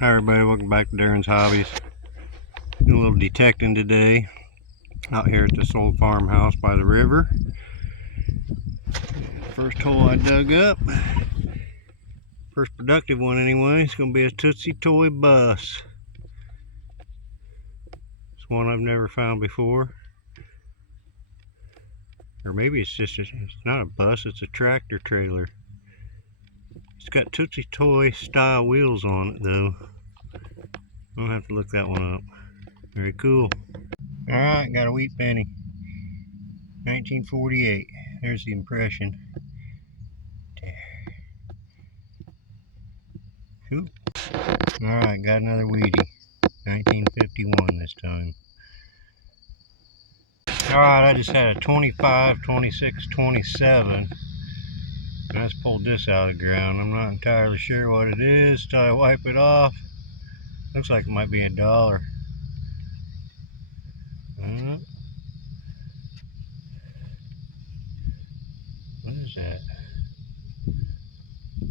Hi everybody, welcome back to Darren's Hobbies. Doing a little detecting today out here at this old farmhouse by the river. First hole I dug up, first productive one anyway, it's going to be a Tootsie Toy bus. It's one I've never found before. Or maybe it's not a bus, it's a tractor trailer. It's got Tootsie Toy style wheels on it though. I'll have to look that one up. Very cool. Alright, got a wheat penny. 1948. There's the impression. There. Cool. Alright, got another Wheatie. 1951 this time. Alright, I just had a 25, 26, 27. I just pulled this out of the ground. I'm not entirely sure what it is till I wipe it off. Looks like it might be $1. What is that?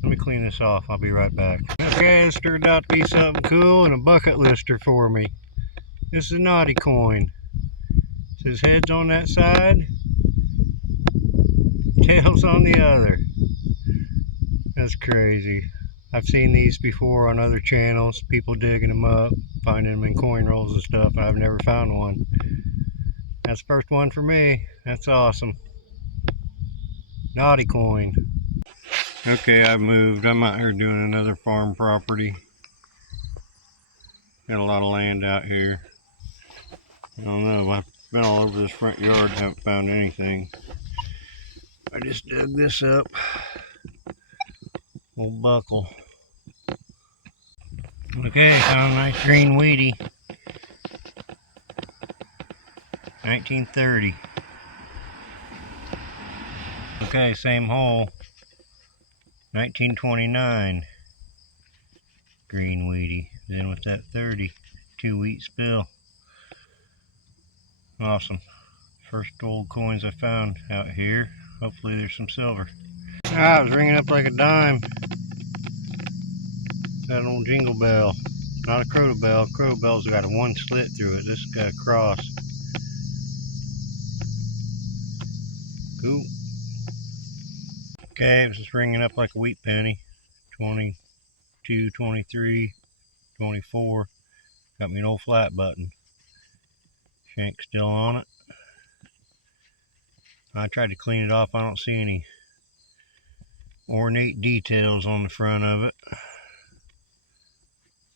Let me clean this off. I'll be right back. Okay, this turned out to be something cool and a bucket lister for me. This is a naughty coin. It says heads on that side, tails on the other. That's crazy. I've seen these before on other channels, people digging them up, finding them in coin rolls and stuff, and I've never found one. That's the first one for me. That's awesome. Naughty coin. Okay, I've moved. I'm out here doing another farm property. Got a lot of land out here. I don't know, I've been all over this front yard, haven't found anything. I just dug this up. Old buckle. Okay, found a nice green Wheatie. 1930. Okay, same hole. 1929. Green Wheatie. Then with that 30, 2 wheat spill. Awesome. First old coins I found out here. Hopefully there's some silver. Ah, it was ringing up like a dime. That old jingle bell. Not a crow bell. Crow bell's got a one slit through it. This has got a cross. Cool. Okay, it was just ringing up like a wheat penny. 22, 23, 24. Got me an old flat button. Shank still on it. I tried to clean it off. I don't see any ornate details on the front of it.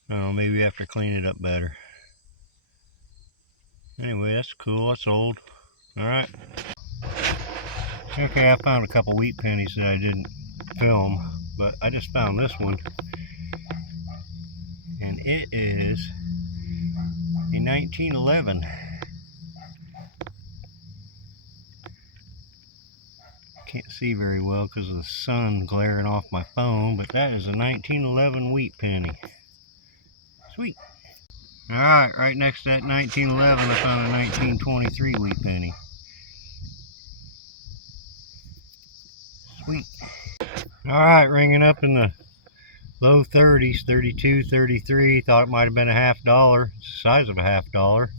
I don't know, maybe after clean it up better. Anyway, that's cool. That's old. Alright. Okay, I found a couple wheat pennies that I didn't film, but I just found this one. And it is a 1911. Can't see very well because of the sun glaring off my phone, but that is a 1911 wheat penny. Sweet. Alright, right next to that 1911 I found a 1923 wheat penny. Sweet. Alright, ringing up in the low 30s, 32, 33. Thought it might have been a $1/2. It's the size of a $1/2.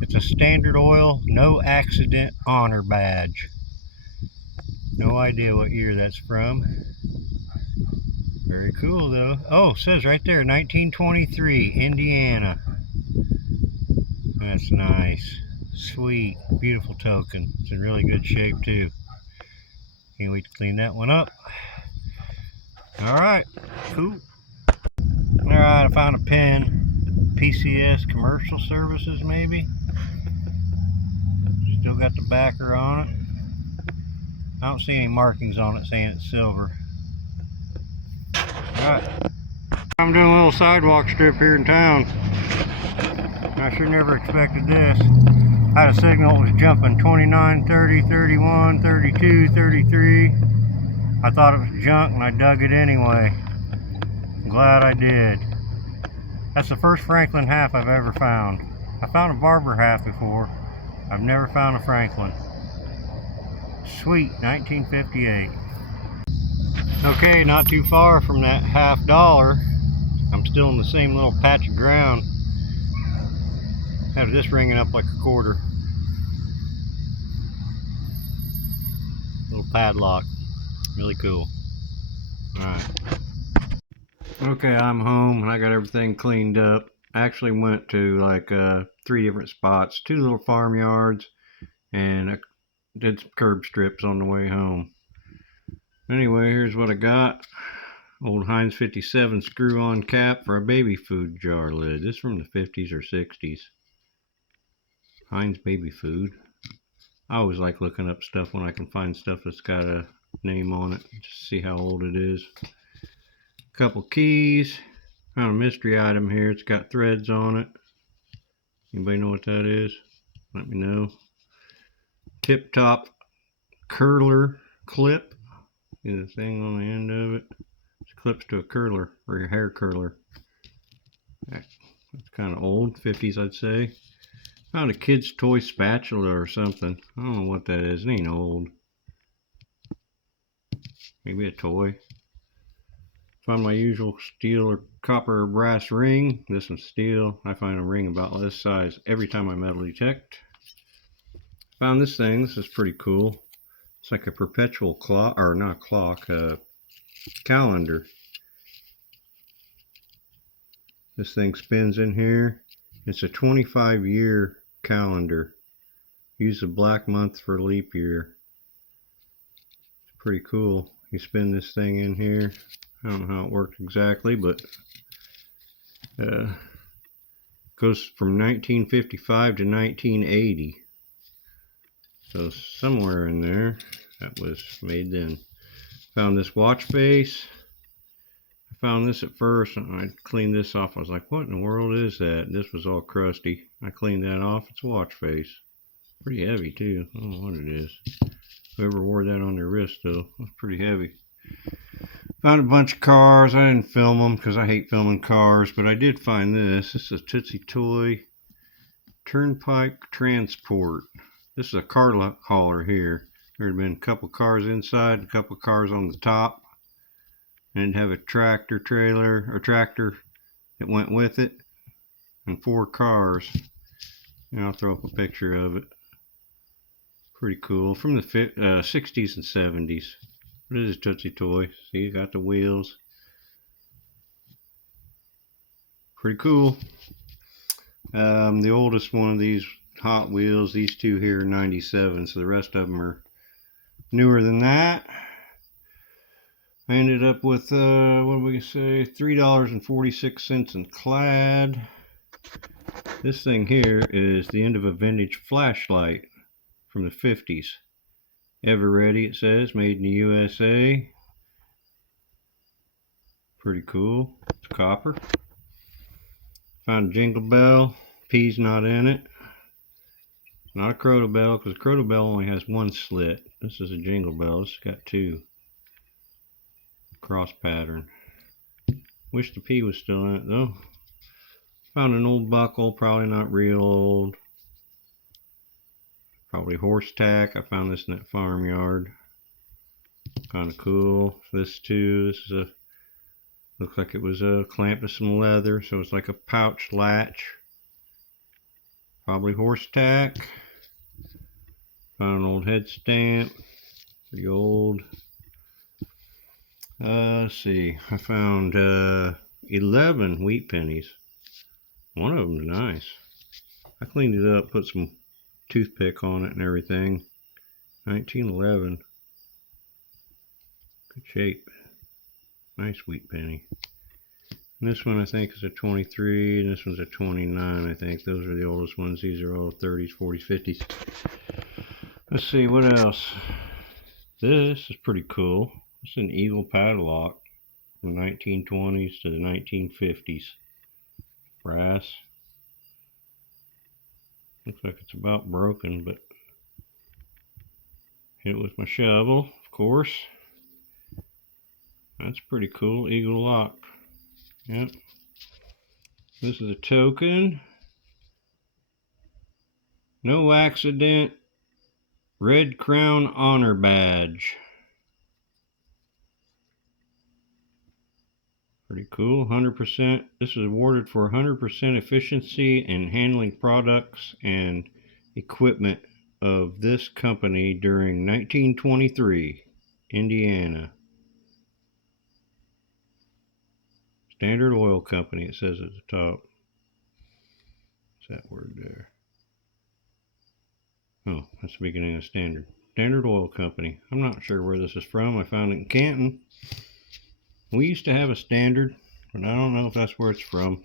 It's a Standard Oil no accident honor badge. No idea what year that's from. Very cool though. Oh, it says right there 1923, Indiana. That's nice. Sweet. Beautiful token. It's in really good shape too. Can't wait to clean that one up. Alright, cool. Alright, I found a pen. PCS Commercial Services maybe. Still got the backer on it. I don't see any markings on it saying it's silver. Alright. I'm doing a little sidewalk strip here in town. I sure never expected this. I had a signal that was jumping 29, 30, 31, 32, 33. I thought it was junk and I dug it anyway. I'm glad I did. That's the first Franklin half I've ever found. I found a Barber half before. I've never found a Franklin. Sweet, 1958. Okay, not too far from that $1/2. I'm still in the same little patch of ground. Have this ringing up like a quarter. Little padlock. Really cool. Alright. Okay, I'm home and I got everything cleaned up. I actually went to like 3 different spots, 2 little farmyards, and I did some curb strips on the way home. Anyway, here's what I got. Old Heinz 57 screw-on cap for a baby food jar lid. This is from the 50s or 60s. Heinz baby food. I always like looking up stuff when I can find stuff that's got a name on it, just to see how old it is. A couple keys. Found a mystery item here. It's got threads on it. Anybody know what that is? Let me know. Tip top curler clip. See the thing on the end of it? It clips to a curler, or your hair curler. That's kind of old, 50s I'd say. Found a kid's toy spatula or something. I don't know what that is. It ain't old. Maybe a toy. Found my usual steel or copper or brass ring. This one's steel. I find a ring about this size every time I metal detect. Found this thing. This is pretty cool. It's like a perpetual clock, or not clock, calendar. This thing spins in here. It's a 25-year calendar. Use the black month for leap year. It's pretty cool. You spin this thing in here. I don't know how it works exactly, but goes from 1955 to 1980. So somewhere in there that was made then. Found this watch face. I found this at first and I cleaned this off. I was like, what in the world is that? This was all crusty. I cleaned that off. It's a watch face. Pretty heavy too. I don't know what it is. Whoever wore that on their wrist though, it's pretty heavy. Found a bunch of cars. I didn't film them because I hate filming cars, but I did find this. This is a Tootsie Toy Turnpike Transport. This is a car hauler here. There had been a couple cars inside, a couple cars on the top. And have a tractor trailer, or tractor that went with it, and 4 cars. And I'll throw up a picture of it. Pretty cool. From the 60s and 70s. But it is a Tootsie Toy. See, you got the wheels. Pretty cool. The oldest one of these Hot Wheels, these 2 here are 97, so the rest of them are newer than that. I ended up with, what did we say, $3.46 in clad. This thing here is the end of a vintage flashlight from the 50s. Ever Ready, it says, made in the USA. Pretty cool. It's copper. Found a Jingle Bell. P's not in it. It's not a Croto Bell, because a Croto Bell only has 1 slit. This is a Jingle Bell. It's got 2. Cross pattern. Wish the P was still in it though. Found an old buckle, probably not real old. Probably horse tack. I found this in that farmyard. Kind of cool. This too. This is a, looks like it was clamped to some leather, so it's like a pouch latch. Probably horse tack. Found an old head stamp. Pretty old. Let's see. I found 11 wheat pennies. One of them's nice. I cleaned it up, put some toothpick on it and everything. 1911. Good shape. Nice wheat penny. And this one I think is a 23, and this one's a 29, I think. Those are the oldest ones. These are all 30s, 40s, 50s. Let's see, what else? This is pretty cool. It's an Eagle padlock from the 1920s to the 1950s. Brass. Looks like it's about broken, but hit it with my shovel, of course. That's pretty cool. Eagle lock. Yep. This is a token. No accident. Red Crown Honor Badge. Pretty cool. 100%. This is awarded for 100% efficiency in handling products and equipment of this company during 1923, Indiana. Standard Oil Company, it says at the top. What's that word there? Oh, that's the beginning of Standard. Standard Oil Company. I'm not sure where this is from. I found it in Canton. We used to have a Standard, but I don't know if that's where it's from.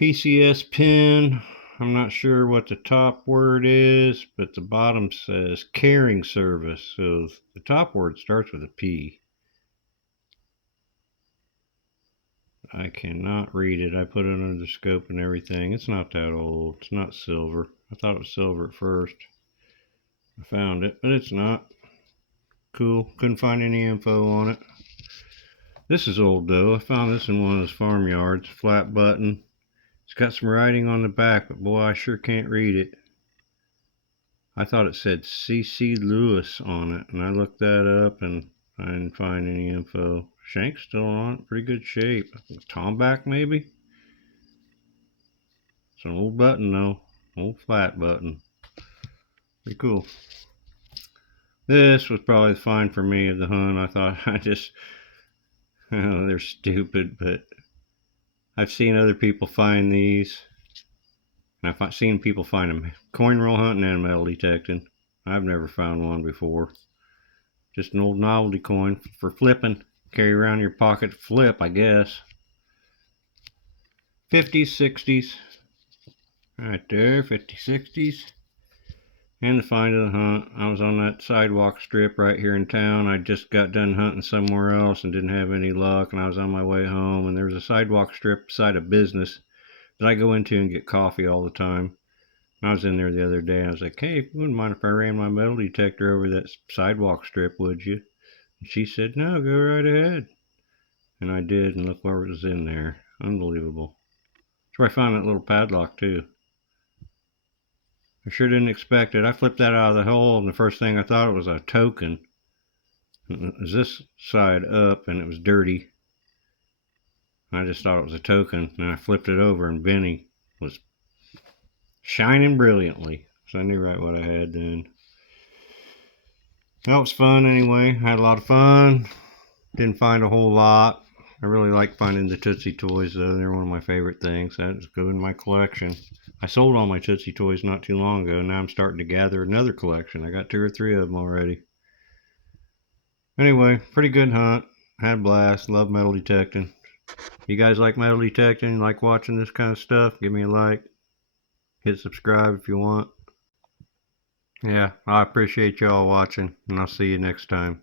PCS pin. I'm not sure what the top word is, but the bottom says caring service. So the top word starts with a P. I cannot read it. I put it under the scope and everything. It's not that old. It's not silver. I thought it was silver at first. I found it, but it's not. Cool. Couldn't find any info on it. This is old though. I found this in one of those farmyards. Flat button. It's got some writing on the back, but boy, I sure can't read it. I thought it said C.C. Lewis on it, and I looked that up and I didn't find any info. Shank's still on it, pretty good shape. Tomback maybe? It's an old button though, old flat button. Pretty cool. This was probably fine for me of the hunt. I thought they're stupid, but I've seen other people find these. And I've seen people find them coin roll hunting and metal detecting. I've never found one before. Just an old novelty coin for flipping. Carry around in your pocket, flip, I guess. 50s, 60s. Right there, 50s, 60s. And the find of the hunt. I was on that sidewalk strip right here in town. I just got done hunting somewhere else and didn't have any luck. And I was on my way home. And there was a sidewalk strip beside a business that I go into and get coffee all the time. I was in there the other day. I was like, hey, you wouldn't mind if I ran my metal detector over that sidewalk strip, would you? And she said, no, go right ahead. And I did, and look what was in there. Unbelievable. That's where I found that little padlock, too. I sure didn't expect it. I flipped that out of the hole, and the first thing I thought it was a token. It was this side up, and it was dirty. I just thought it was a token, and I flipped it over, and Benny was shining brilliantly. So I knew right what I had then. That was fun anyway. I had a lot of fun. Didn't find a whole lot. I really like finding the Tootsie Toys though. They're one of my favorite things. That just go in my collection. I sold all my Tootsie Toys not too long ago. Now I'm starting to gather another collection. I got 2 or 3 of them already. Anyway, pretty good hunt. Had a blast. Love metal detecting. You guys like metal detecting? Like watching this kind of stuff? Give me a like. Hit subscribe if you want. Yeah, I appreciate y'all watching, and I'll see you next time.